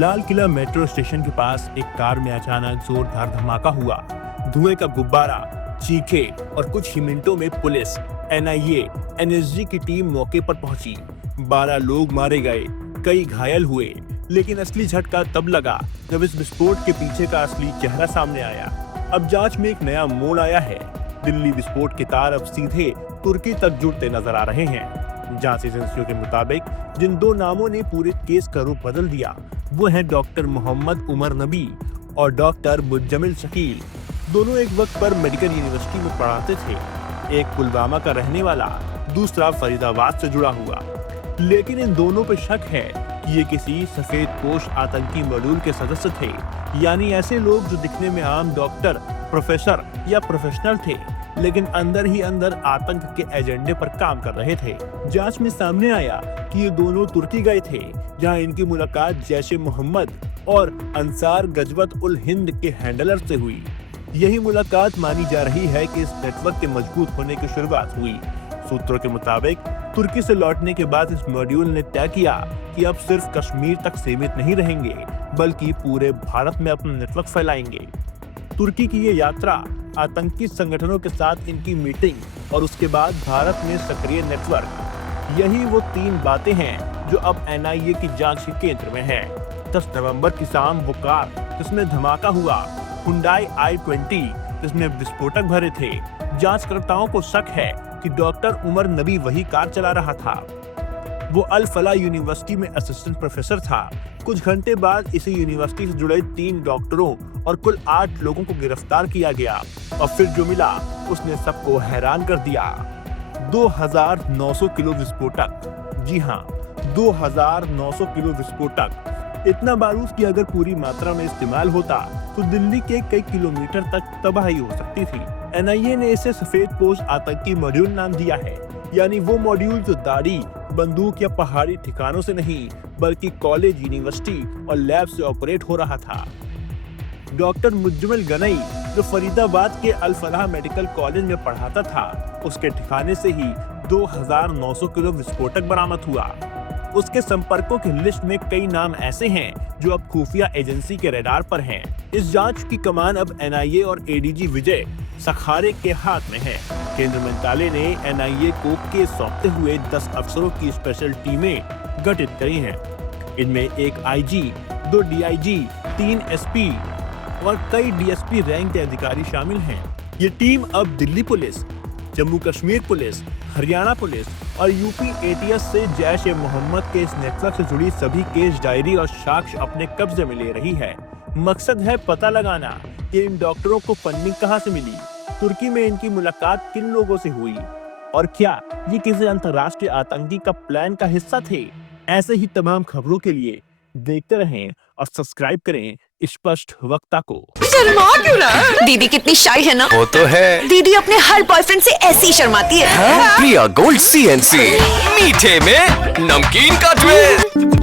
Lal Qila metro station के पास एक car में अचानक जोरदार धमाका हुआ। धुएं का गुब्बारा, चीखें और कुछ ही मिनटों में पुलिस, एनआईए, एनएसजी की टीम मौके पर पहुंची। 12 लोग मारे गए, कई घायल हुए, लेकिन असली झटका तब लगा जब इस विस्फोट के पीछे का असली चेहरा सामने आया। अब जांच में एक नया मोड़ आया है। दिल्ली विस्फोट के तार अब सीधे तुर्की तक जुड़ते नजर आ रहे हैं। जांच एजेंसियों के मुताबिक जिन दो नामों ने पूरे केस का रूप बदल दिया वो हैं डॉक्टर मोहम्मद उमर नबी और डॉक्टर मुज्जमिल शकील। दोनों एक वक्त पर मेडिकल यूनिवर्सिटी में पढ़ाते थे। एक पुलवामा का रहने वाला, दूसरा फरीदाबाद से जुड़ा हुआ। लेकिन इन दोनों पर शक है कि ये किसी सफेद पोश आतंकी मॉड्यूल के सदस्य थे, यानी ऐसे लोग जो दिखने में आम डॉक्टर, प्रोफेसर या प्रोफेशनल थे, लेकिन अंदर ही अंदर आतंक के एजेंडे पर काम कर रहे थे। जांच में सामने आया कि ये दोनों तुर्की गए थे, जहां इनकी मुलाकात जैश ए मोहम्मद और अंसार गजवत उल हिंद के हैंडलर से हुई। यही मुलाकात मानी जा रही है कि इस नेटवर्क के मजबूत होने की शुरुआत हुई। सूत्रों के मुताबिक तुर्की से लौटने के बाद इस मॉड्यूल ने तय किया कि अब सिर्फ कश्मीर तक सीमित नहीं रहेंगे, बल्कि पूरे भारत में अपना नेटवर्क फैलाएंगे। तुर्की की ये यात्रा, आतंकी संगठनों के साथ इनकी मीटिंग और उसके बाद भारत में सक्रिय नेटवर्क, यही वो 3 बातें हैं जो अब एनआईए की जांच के केंद्र में है। 10 नवंबर की शाम वो कार जिसमें धमाका हुआ, हुंडई i20, जिसमें विस्फोटक भरे थे। जांचकर्ताओं को शक है कि डॉक्टर उमर नबी वही कार चला रहा था। वो अल फला यूनिवर्सिटी में असिस्टेंट प्रोफेसर था। कुछ घंटे बाद इसी यूनिवर्सिटी से जुड़े 3 डॉक्टरों और कुल 8 लोगों को गिरफ्तार किया गया और फिर जो मिला उसने सबको हैरान कर दिया। 2900 किलो विस्फोटक। जी हाँ, 2900 किलो विस्फोटक। इतना बारूद की अगर पूरी मात्रा में इस्तेमाल होता तो दिल्ली के कई किलोमीटर तक तबाही हो सकती थी। एनआईए ने इसे सफेद पोश आतंकी मॉड्यूल नाम दिया है, यानी वो मॉड्यूल जो दाढ़ी, बंदूक या पहाड़ी ठिकानों से नहीं, बल्कि कॉलेज, यूनिवर्सिटी और लैब से ऑपरेट हो रहा था। डॉक्टर मुज्जमिल गनई, जो फरीदाबाद के अल फलाह मेडिकल कॉलेज में पढ़ाता था, उसके ठिकाने से ही 2900 किलो विस्फोटक बरामद हुआ। उसके संपर्कों की लिस्ट में कई नाम ऐसे हैं जो अब खुफिया एजेंसी के रडार पर हैं। इस जांच की कमान अब एनआईए और एडीजी विजय सखारे के हाथ में है। केंद्र मंत्रालय ने एनआईए को केस सौंपते हुए 10 अफसरों की स्पेशल टीमें गठित करी हैं। इनमें एक आईजी, 2 डीआईजी, 3 एसपी और कई डीएसपी रैंक के अधिकारी शामिल हैं। ये टीम अब Delhi police, Jammu Kashmir police, Haryana police और यूपी एटीएस से जैश ए मोहम्मद के इस नेटवर्क से जुड़ी सभी केस डायरी और साक्ष्य अपने कब्जे में ले रही है। मकसद है पता लगाना कि इन डॉक्टरों को फंडिंग कहां से मिली, तुर्की में इनकी मुलाकात किन लोगों से हुई और क्या ये किसी अंतर्राष्ट्रीय आतंकी का प्लान का हिस्सा थे। ऐसे ही तमाम खबरों के लिए देखते रहें और सब्सक्राइब करें स्पष्ट वक्ता को। शर्मा क्यों रहा? दीदी कितनी शाई है ना? वो तो है। दीदी अपने हर बॉयफ्रेंड से ऐसी ही शर्माती है। प्रिया गोल्ड CNC, मीठे में नमकीन का ट्विस्ट।